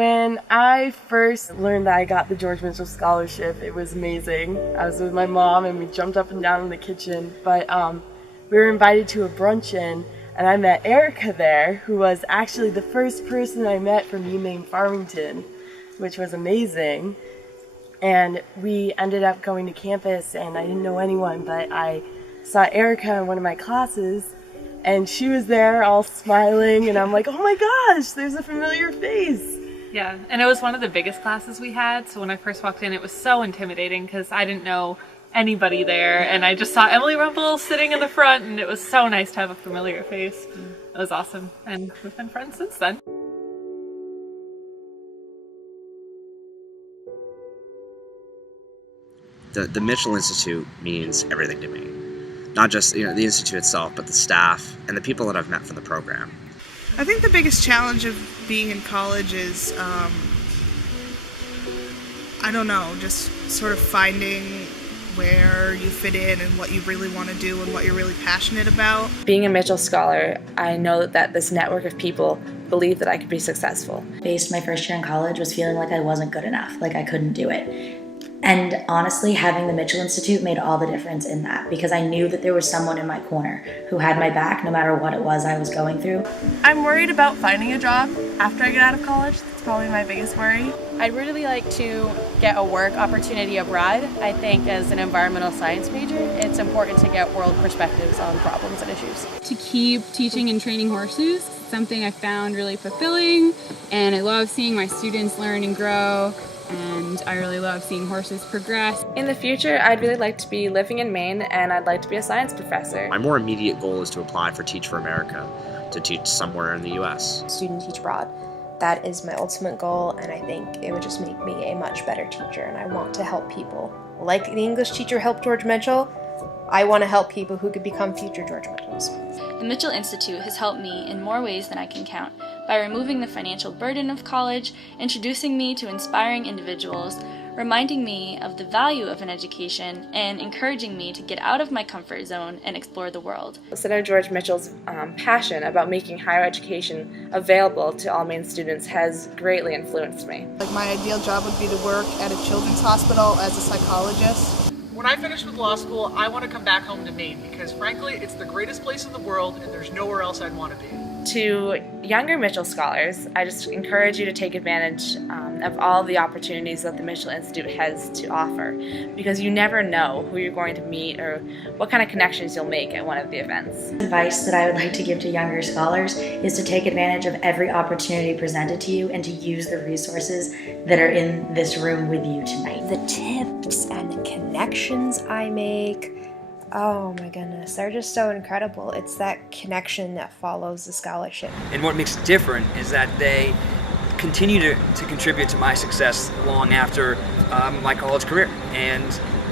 When I first learned that I got the George Mitchell Scholarship, it was amazing. I was with my mom and we jumped up and down in the kitchen, but we were invited to a bruncheon and I met Erica there, who was actually the first person I met from UMaine Farmington, which was amazing. And we ended up going to campus and I didn't know anyone, but I saw Erica in one of my classes and she was there all smiling and I'm like, oh my gosh, there's a familiar face. Yeah, and it was one of the biggest classes we had, so when I first walked in it was so intimidating because I didn't know anybody there, and I just saw Emily Rumpel sitting in the front, and it was so nice to have a familiar face. It was awesome, and we've been friends since then. The Mitchell Institute means everything to me. Not just the Institute itself, but the staff and the people that I've met from the program. I think the biggest challenge of being in college is, I don't know, just sort of finding where you fit in and what you really want to do and what you're really passionate about. Being a Mitchell Scholar, I know that this network of people believe that I could be successful. Based my first year in college was feeling like I wasn't good enough, like I couldn't do it. And honestly, having the Mitchell Institute made all the difference in that, because I knew that there was someone in my corner who had my back no matter what it was I was going through. I'm worried about finding a job after I get out of college. That's probably my biggest worry. I'd really like to get a work opportunity abroad. I think as an environmental science major, it's important to get world perspectives on problems and issues. To keep teaching and training horses, something I found really fulfilling, and I love seeing my students learn and grow. And I really love seeing horses progress. In the future, I'd really like to be living in Maine, and I'd like to be a science professor. My more immediate goal is to apply for Teach for America, to teach somewhere in the U.S. Student teach abroad. That is my ultimate goal, and I think it would just make me a much better teacher, and I want to help people. Like the English teacher helped George Mitchell, I want to help people who could become future George Mitchells. The Mitchell Institute has helped me in more ways than I can count, by removing the financial burden of college, introducing me to inspiring individuals, reminding me of the value of an education, and encouraging me to get out of my comfort zone and explore the world. Senator George Mitchell's passion about making higher education available to all Maine students has greatly influenced me. Like, my ideal job would be to work at a children's hospital as a psychologist. When I finish with law school, I want to come back home to Maine because, frankly, it's the greatest place in the world and there's nowhere else I'd want to be. To younger Mitchell scholars, I just encourage you to take advantage of all the opportunities that the Mitchell Institute has to offer, because you never know who you're going to meet or what kind of connections you'll make at one of the events. Advice that I would like to give to younger scholars is to take advantage of every opportunity presented to you and to use the resources that are in this room with you tonight. The tips and the connections I make, oh my goodness, they're just so incredible. It's that connection that follows the scholarship. And what makes it different is that they continue to contribute to my success long after my college career. And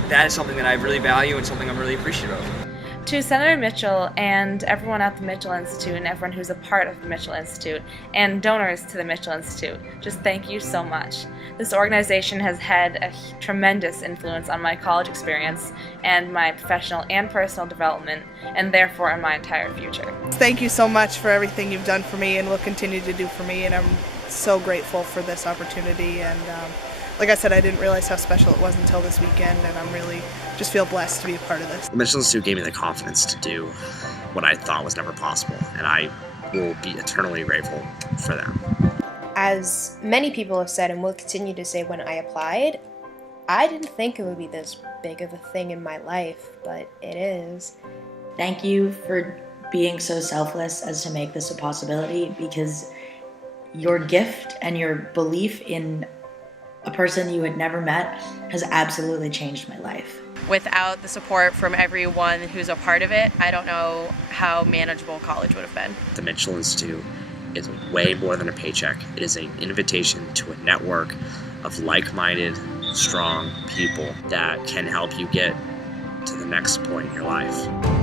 that is something that I really value and something I'm really appreciative of. To Senator Mitchell and everyone at the Mitchell Institute and everyone who's a part of the Mitchell Institute and donors to the Mitchell Institute, just thank you so much. This organization has had a tremendous influence on my college experience and my professional and personal development, and therefore in my entire future. Thank you so much for everything you've done for me and will continue to do for me, and I'm so grateful for this opportunity. And like I said, I didn't realize how special it was until this weekend, and I'm really just feel blessed to be a part of this. The Mitchell Institute gave me the confidence to do what I thought was never possible, and I will be eternally grateful for them. As many people have said and will continue to say, when I applied, I didn't think it would be this big of a thing in my life, but it is. Thank you for being so selfless as to make this a possibility, because your gift and your belief in a person you had never met has absolutely changed my life. Without the support from everyone who's a part of it, I don't know how manageable college would have been. The Mitchell Institute is way more than a paycheck. It is an invitation to a network of like-minded, strong people that can help you get to the next point in your life.